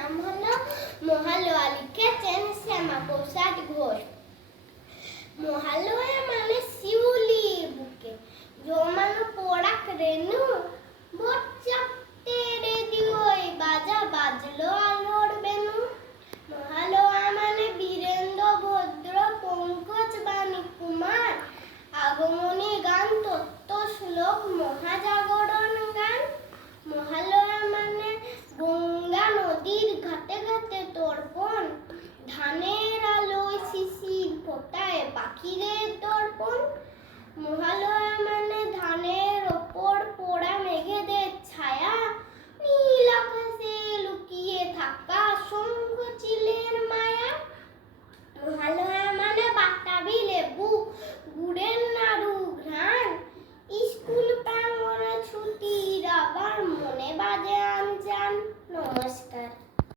নাম হলো মহালয়া, লিখেছেন শ্যামা প্রসাদ ঘোষ। মহালয়া মানে শিউলি বুকে জমানো পোড়াক রেণু